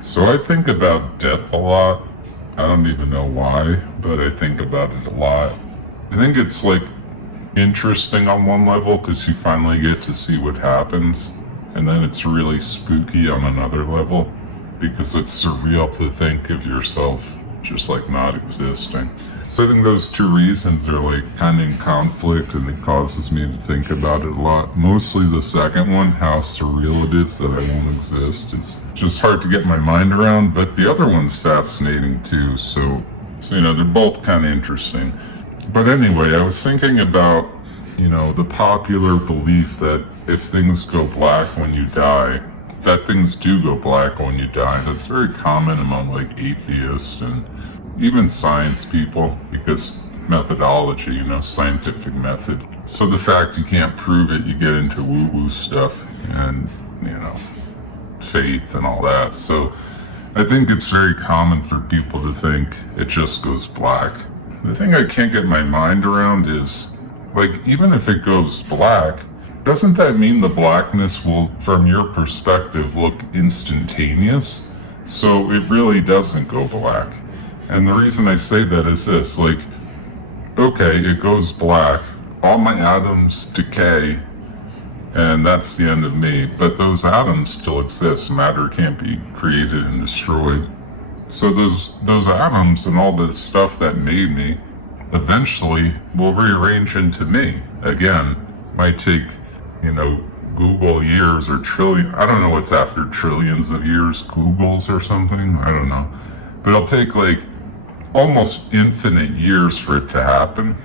So I think about death a lot. I don't even know why, but I think about it a lot. I think it's like interesting on one level because you finally get to see what happens, and then it's really spooky on another level because it's surreal to think of yourself just like not existing. So I think those two reasons are like kind of in conflict, and it causes me to think about it a lot. Mostly the second one, how surreal it is that I won't exist, is just hard to get my mind around, but the other one's fascinating too, so they're both kind of interesting. But anyway, I was thinking about, the popular belief that if things go black when you die, that things do go black when you die. That's very common among like atheists and even science people, because methodology, scientific method. So the fact you can't prove it, you get into woo-woo stuff and, faith and all that. So I think it's very common for people to think it just goes black. The thing I can't get my mind around is, like, even if it goes black, doesn't that mean the blackness will, from your perspective, look instantaneous? So it really doesn't go black. And the reason I say that is this, like, okay, it goes black, all my atoms decay, and that's the end of me, but those atoms still exist. Matter can't be created and destroyed. So those atoms and all the stuff that made me eventually will rearrange into me. Again, might take, Google years or I don't know what's after trillions of years, Googles or something, I don't know. But it'll take like almost infinite years for it to happen,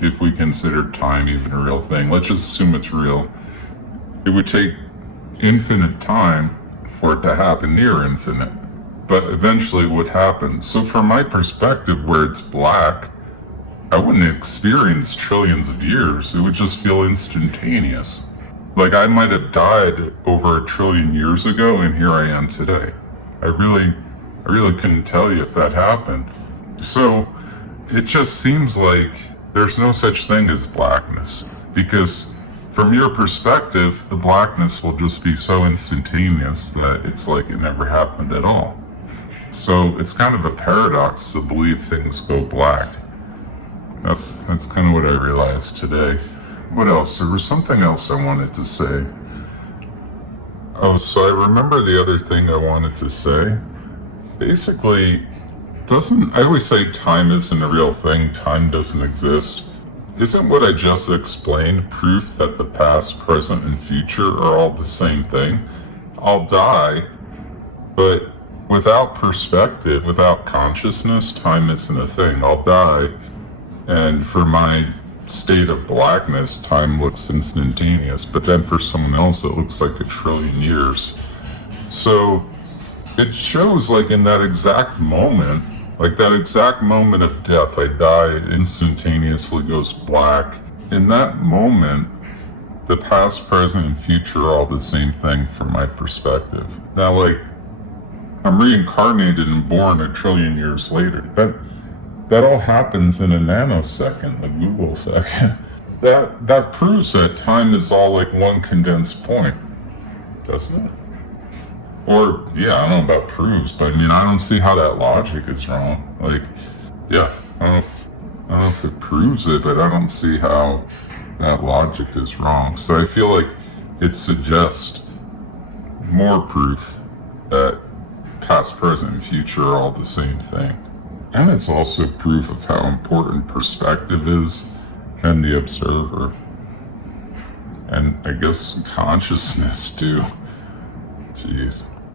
if we consider time even a real thing. Let's just assume it's real. It would take infinite time for it to happen, near infinite, but eventually it would happen. So from my perspective, where it's black, I wouldn't experience trillions of years. It would just feel instantaneous. Like I might have died over 1 trillion years ago, and here I am today. I really couldn't tell you if that happened. So it just seems like there's no such thing as blackness, because from your perspective, the blackness will just be so instantaneous that it's like it never happened at all. So it's kind of a paradox to believe things go black. That's kind of what I realized today. What else? There was something else I wanted to say. Oh, so I remember the other thing I wanted to say. Basically, I always say time isn't a real thing, time doesn't exist. Isn't what I just explained proof that the past, present, and future are all the same thing? I'll die, but without perspective, without consciousness, time isn't a thing. I'll die, and for my state of blackness, time looks instantaneous, but then for someone else it looks like 1 trillion years. So it shows, like, in that exact moment, like that exact moment of death, I die, it instantaneously goes black. In that moment, the past, present, and future are all the same thing from my perspective. Now, like, I'm reincarnated and born 1 trillion years later. That all happens in a nanosecond, a Google second. That proves that time is all like one condensed point, doesn't it? Or, yeah, I don't know about proves, but I don't see how that logic is wrong. Like, yeah, I don't know if it proves it, but I don't see how that logic is wrong. So I feel like it suggests more proof that past, present, and future are all the same thing. And it's also proof of how important perspective is, and the observer. And I guess consciousness too. Jeez.